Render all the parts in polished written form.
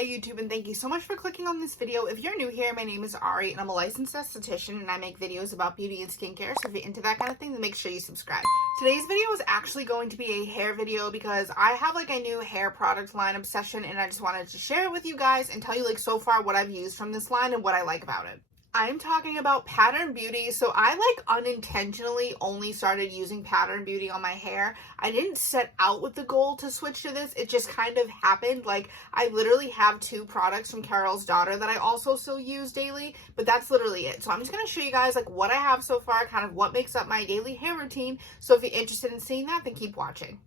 Hey YouTube, and thank you so much for clicking on this video. If you're new here, my name is Ari and I'm a licensed esthetician and I make videos about beauty and skincare, so if you're into that kind of thing, then make sure you subscribe. Today's video is actually going to be a hair video because I have like a new hair product line obsession and I just wanted to share it with you guys and tell you like so far what I've used from this line and what I like about it. I'm talking about Pattern Beauty. So I like unintentionally only started using Pattern Beauty on my hair. I didn't set out with the goal to switch to this. It just kind of happened. Like I literally have two products from Carol's Daughter that I also still use daily, but that's literally it. So I'm just going to show you guys like what I have so far, kind of what makes up my daily hair routine. So if you're interested in seeing that, then keep watching.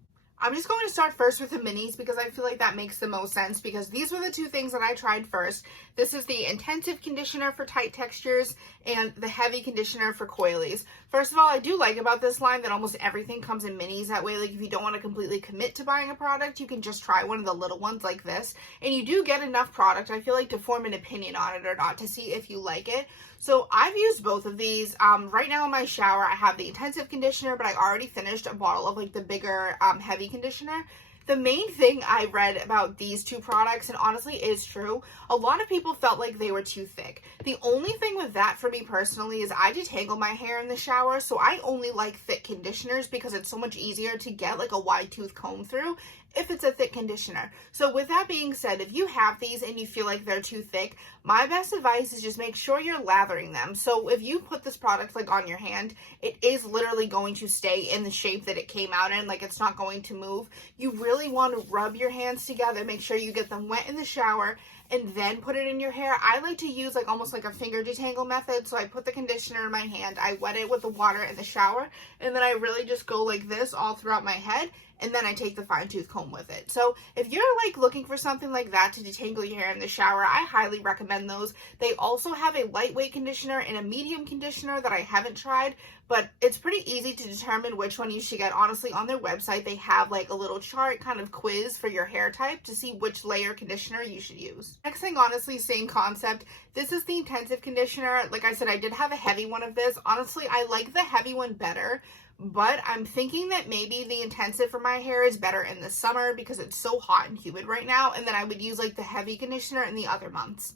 I'm just going to start first with the minis because I feel like that makes the most sense because these were the two things that I tried first. This is the intensive conditioner for tight textures and the heavy conditioner for coilies. First of all, I do like about this line that almost everything comes in minis. That way, like if you don't want to completely commit to buying a product, you can just try one of the little ones like this. And you do get enough product, I feel like, to form an opinion on it or not to see if you like it. So I've used both of these. Right now in my shower, I have the intensive conditioner, but I already finished a bottle of like the bigger heavy conditioner. The main thing I read about these two products, and honestly it is true, a lot of people felt like they were too thick. The only thing with that for me personally is I detangle my hair in the shower, so I only like thick conditioners because it's so much easier to get like a wide tooth comb through if it's a thick conditioner. So with that being said, if you have these and you feel like they're too thick, my best advice is just make sure you're lathering them. So if you put this product like on your hand, it is literally going to stay in the shape that it came out in, like it's not going to move. You really want to rub your hands together, make sure you get them wet in the shower, and then put it in your hair. I like to use like almost like a finger detangle method. So I put the conditioner in my hand, I wet it with the water in the shower, and then I really just go like this all throughout my head, and then I take the fine tooth comb with it. So if you're like looking for something like that to detangle your hair in the shower, I highly recommend those. They also have a lightweight conditioner and a medium conditioner that I haven't tried, but it's pretty easy to determine which one you should get. Honestly, on their website, they have like a little chart kind of quiz for your hair type to see which layer conditioner you should use. Next thing, honestly, same concept. This is the intensive conditioner. Like I said, I did have a heavy one of this. Honestly, I like the heavy one better, but I'm thinking that maybe the intensive for my hair is better in the summer because it's so hot and humid right now, and then I would use like the heavy conditioner in the other months.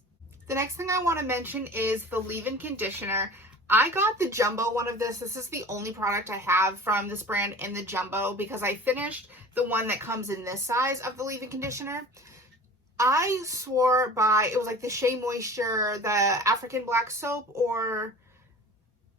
The next thing I want to mention is the leave-in conditioner. I got the jumbo one of this. This is the only product I have from this brand in the jumbo because I finished the one that comes in this size of the leave-in conditioner. I swore by, it was like the Shea Moisture, the African Black Soap, or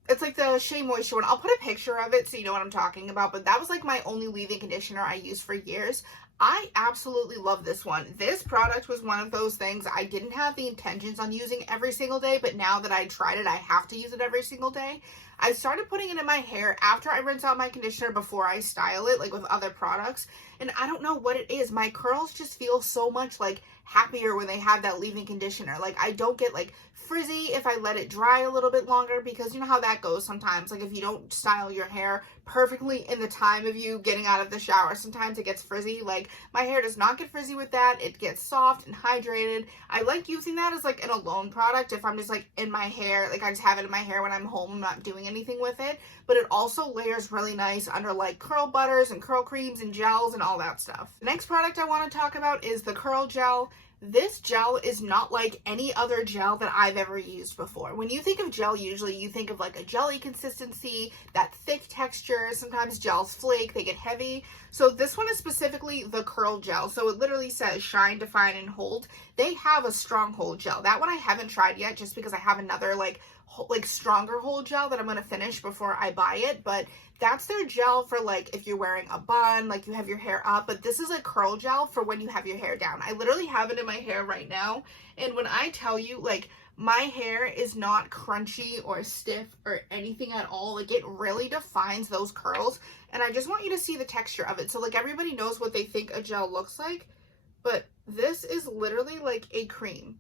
it's like the Shea Moisture one. I'll put a picture of it so you know what I'm talking about, but that was like my only leave-in conditioner I used for years. I absolutely love this one. This product was one of those things I didn't have the intentions on using every single day, but now that I tried it, I have to use it every single day. I started putting it in my hair after I rinse out my conditioner before I style it, like with other products, and I don't know what it is. My curls just feel so much like happier when they have that leave-in conditioner. Like I don't get like frizzy if I let it dry a little bit longer, because you know how that goes sometimes. Like if you don't style your hair perfectly in the time of you getting out of the shower, sometimes it gets frizzy. Like my hair does not get frizzy with that. It gets soft and hydrated. I like using that as like an alone product if I'm just like in my hair, like I just have it in my hair when I'm home, I'm not doing anything with it. But it also layers really nice under like curl butters and curl creams and gels and all that stuff. The next product I want to talk about is the curl gel. This gel is not like any other gel that I've ever used before. When you think of gel, usually you think of like a jelly consistency, that thick texture. Sometimes gels flake, they get heavy. So this one is specifically the curl gel. So it literally says shine, define, and hold. They have a strong hold gel. That one I haven't tried yet just because I have another like stronger hold gel that I'm going to finish before I buy it, but that's their gel for like if you're wearing a bun, like you have your hair up, but this is a curl gel for when you have your hair down. I literally have it in my hair right now, and when I tell you, like, my hair is not crunchy or stiff or anything at all. Like it really defines those curls, and I just want you to see the texture of it. So like everybody knows what they think a gel looks like, but this is literally like a cream.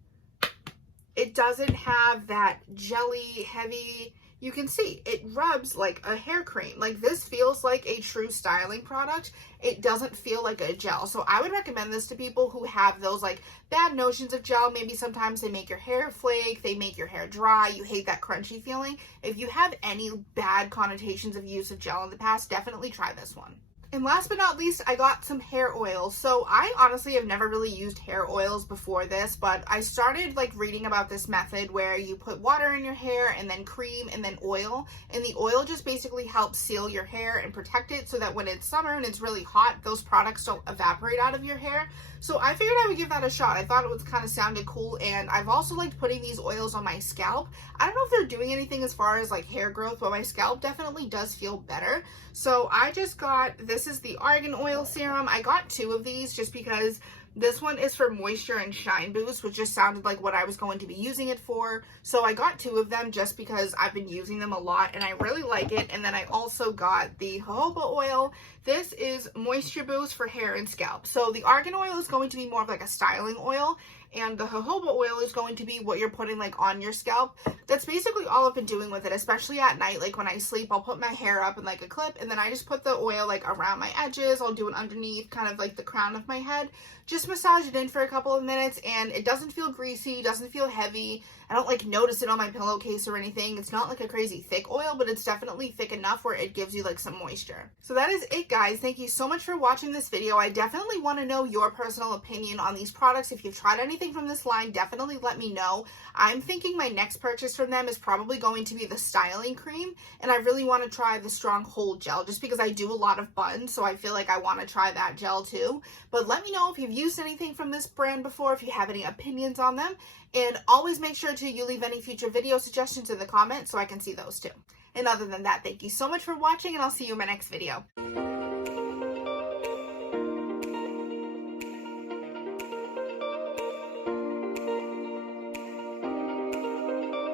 It doesn't have that jelly heavy, you can see it rubs like a hair cream. Like this feels like a true styling product. It doesn't feel like a gel. So I would recommend this to people who have those like bad notions of gel. Maybe sometimes they make your hair flake, they make your hair dry, you hate that crunchy feeling. If you have any bad connotations of use of gel in the past, definitely try this one. And last but not least, I got some hair oil. So I honestly have never really used hair oils before this, but I started like reading about this method where you put water in your hair and then cream and then oil. And the oil just basically helps seal your hair and protect it so that when it's summer and it's really hot, those products don't evaporate out of your hair. So I figured I would give that a shot. I thought it was kind of sounded cool, and I've also liked putting these oils on my scalp. I don't know if they're doing anything as far as like hair growth, but my scalp definitely does feel better. So I just got, this is the Argan Oil Serum. I got 2 of these just because this one is for moisture and shine boost, which just sounded like what I was going to be using it for. So I got 2 of them just because I've been using them a lot and I really like it. And then I also got the jojoba oil. This is moisture boost for hair and scalp. So the Argan Oil is going to be more of like a styling oil, and the jojoba oil is going to be what you're putting like on your scalp. That's basically all I've been doing with it, especially at night. Like when I sleep, I'll put my hair up in like a clip, and then I just put the oil like around my edges. I'll do it underneath kind of like the crown of my head. Just massage it in for a couple of minutes, and it doesn't feel greasy, doesn't feel heavy. I don't like notice it on my pillowcase or anything. It's not like a crazy thick oil, but it's definitely thick enough where it gives you like some moisture. So that is it, guys. Thank you so much for watching this video. I definitely want to know your personal opinion on these products. If you've tried anything from this line, definitely let me know. I'm thinking my next purchase from them is probably going to be the styling cream, and I really want to try the Strong Hold Gel just because I do a lot of buns, so I feel like I want to try that gel too. But let me know if you've used anything from this brand before, if you have any opinions on them, and always make sure to leave any future video suggestions in the comments so I can see those too. And other than that, thank you so much for watching, and I'll see you in my next video.